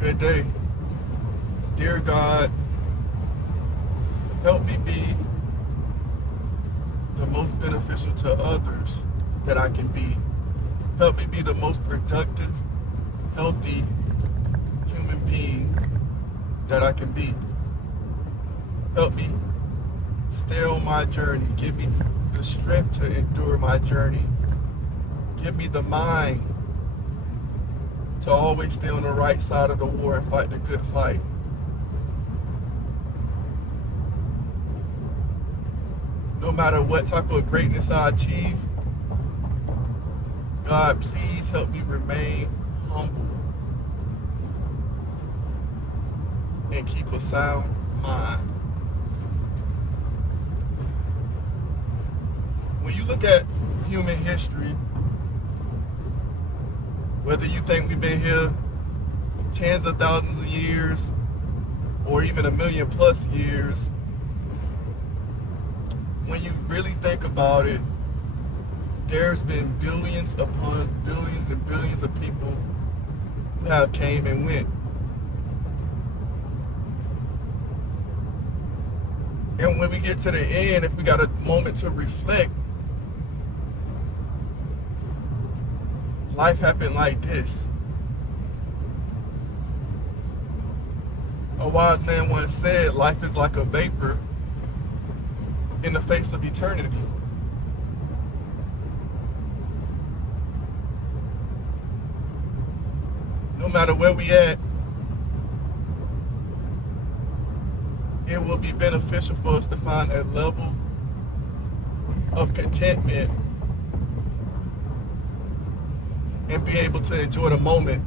Good day. Dear God, help me be the most beneficial to others that I can be. Help me be the most productive, healthy human being that I can be. Help me stay on my journey. Give me the strength to endure my journey. Give me the mind to always stay on the right side of the war and fight the good fight. No matter what type of greatness I achieve, God, please help me remain humble and keep a sound mind. When you look at human history, whether you think we've been here tens of thousands of years or even 1,000,000+ years, when you really think about it, there's been billions upon billions and billions of people who have came and went. And when we get to the end, if we got a moment to reflect, life happened like this. A wise man once said, life is like a vapor in the face of eternity. No matter where we at, it will be beneficial for us to find a level of contentment and be able to enjoy the moment,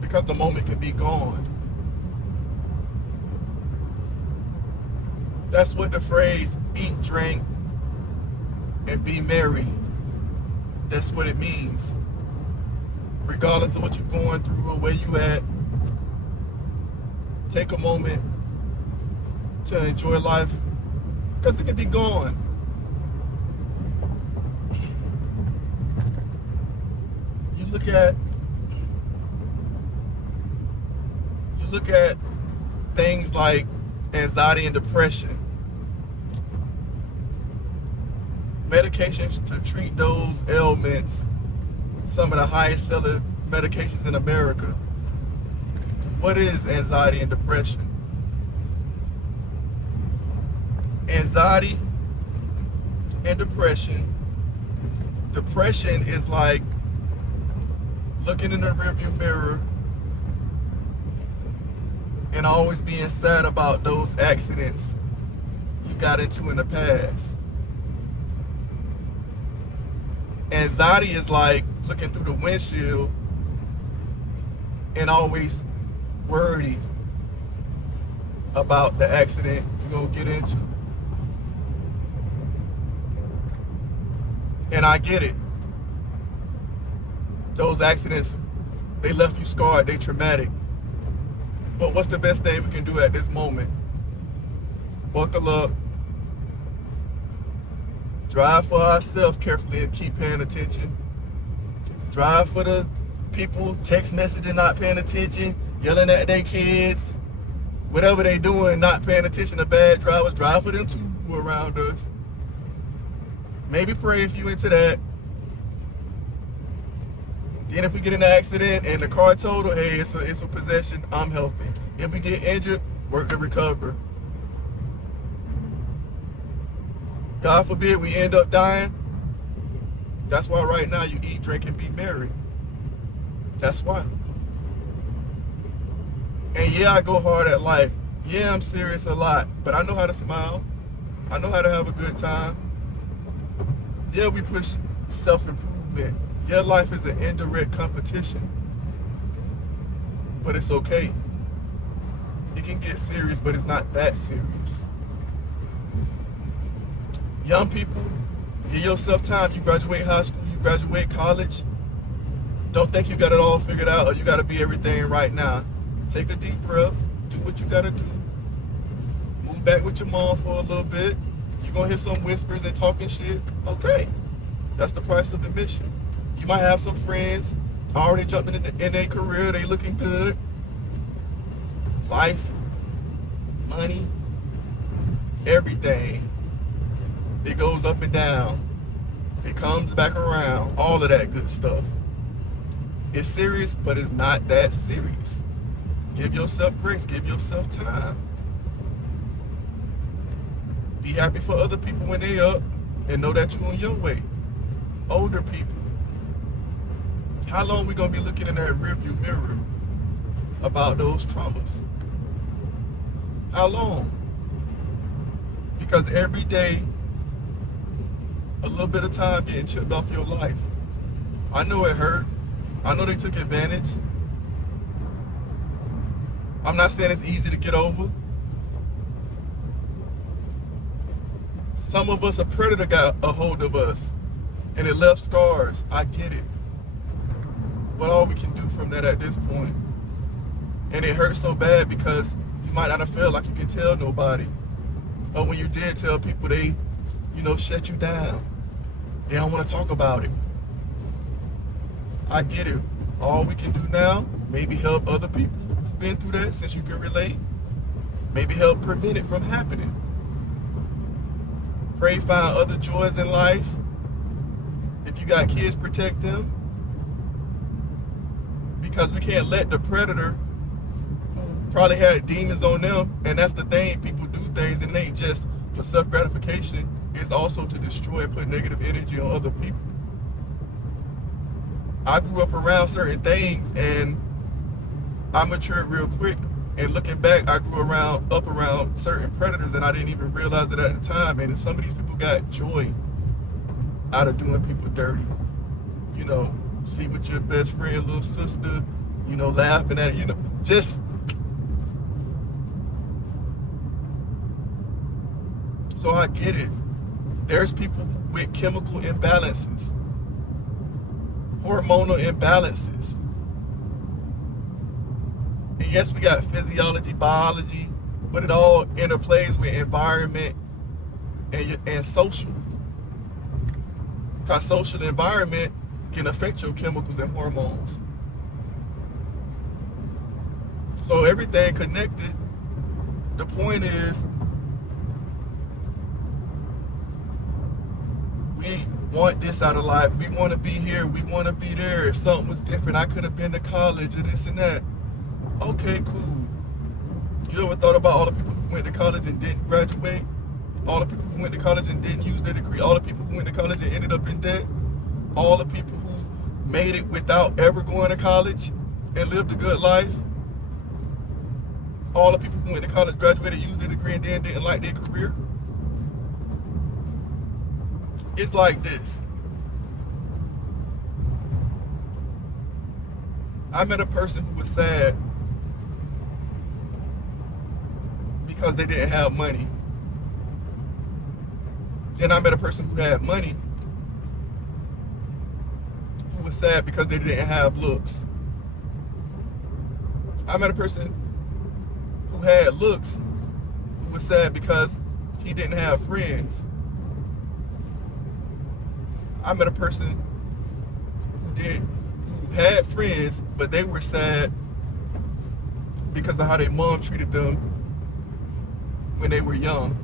because the moment can be gone. That's what the phrase eat, drink, and be merry, that's what it means. Regardless of what you're going through or where you at, take a moment to enjoy life, because it can be gone. You look at things like anxiety and depression. Medications to treat those ailments, some of the highest selling medications in America. What is anxiety and depression? Anxiety and depression is like looking in the rearview mirror and always being sad about those accidents you got into in the past. Anxiety is like looking through the windshield and always worried about the accident you're gonna get into. And I get it. Those accidents, they left you scarred, they traumatic. But what's the best thing we can do at this moment? Buckle up, drive for ourselves carefully and keep paying attention. Drive for the people text messaging, not paying attention, yelling at their kids, whatever they doing, not paying attention to bad drivers. Drive for them too who are around us. Maybe pray if you into that. Then if we get in an accident and the car total, hey, it's a possession, I'm healthy. If we get injured, work to recover. God forbid we end up dying. That's why right now you eat, drink, and be merry. That's why. And yeah, I go hard at life. Yeah, I'm serious a lot, but I know how to smile. I know how to have a good time. Yeah, we push self-improvement. Yeah, life is an indirect competition, but it's okay. It can get serious, but it's not that serious. Young people, give yourself time. You graduate high school, you graduate college. Don't think you got it all figured out or you got to be everything right now. Take a deep breath, do what you got to do. Move back with your mom for a little bit. You're going to hear some whispers and talking shit. Okay, that's the price of admission. You might have some friends already jumping in their career, they looking good. Life, money, everything. It goes up and down. It comes back around. All of that good stuff. It's serious, but it's not that serious. Give yourself grace. Give yourself time. Be happy for other people when they up and know that you on your way. Older people. How long we gonna be looking in that rearview mirror about those traumas? How long? Because every day, a little bit of time getting chipped off your life. I know it hurt. I know they took advantage. I'm not saying it's easy to get over. Some of us, a predator got a hold of us and it left scars. I get it. What all we can do from that at this point? And it hurts so bad because you might not have felt like you can tell nobody. Or when you did tell people, they, shut you down. They don't want to talk about it. I get it. All we can do now, maybe help other people who've been through that, since you can relate. Maybe help prevent it from happening. Pray, find other joys in life. If you got kids, protect them. Because we can't let the predator, who probably had demons on them, and that's the thing, people do things and it ain't just for self-gratification, it's also to destroy and put negative energy on other people. I grew up around certain things and I matured real quick. And looking back, I grew up around certain predators and I didn't even realize it at the time. And some of these people got joy out of doing people dirty. Sleep with your best friend, little sister, laughing at it, just. So I get it. There's people with chemical imbalances, hormonal imbalances. And yes, we got physiology, biology, but it all interplays with environment and social. Because social environment can affect your chemicals and hormones. So everything connected. The point is, we want this out of life. We want to be here. We want to be there. If something was different, I could have been to college or this and that. Okay, cool. You ever thought about all the people who went to college and didn't graduate? All the people who went to college and didn't use their degree? All the people who went to college and ended up in debt? All the people who made it without ever going to college and lived a good life? All the people who went to college, graduated, used their degree, and then didn't like their career? It's like this. I met a person who was sad because they didn't have money. Then I met a person who had money who was sad because they didn't have looks. I met a person who had looks who was sad because he didn't have friends. I met a person who had friends, but they were sad because of how their mom treated them when they were young.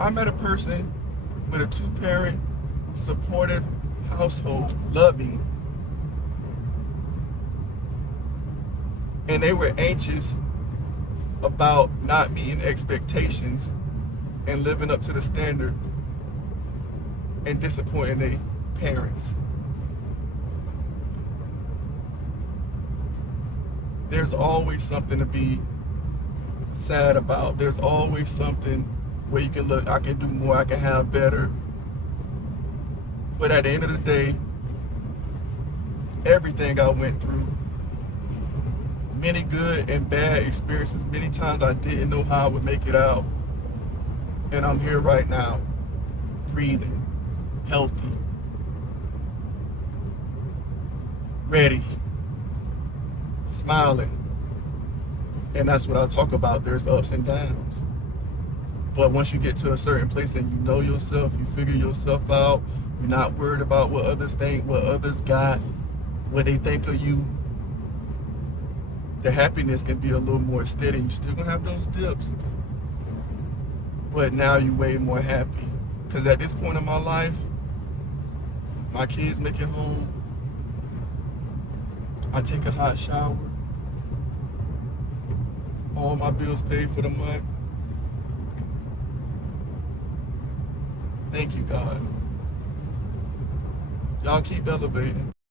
I met a person with a 2-parent, supportive household, loving, and they were anxious about not meeting expectations and living up to the standard and disappointing their parents. There's always something to be sad about. There's always something where you can look, I can do more, I can have better. But at the end of the day, everything I went through, many good and bad experiences, many times I didn't know how I would make it out. And I'm here right now, breathing, healthy, ready, smiling. And that's what I talk about. There's ups and downs. But once you get to a certain place and you know yourself, you figure yourself out, You're not worried about what others think, what others got, what they think of you. The happiness can be a little more steady. You still gonna have those dips, but now you're way more happy. Because at this point in my life, my kids make it home, I take a hot shower, all my bills paid for the month. Thank you, God. Y'all keep elevating.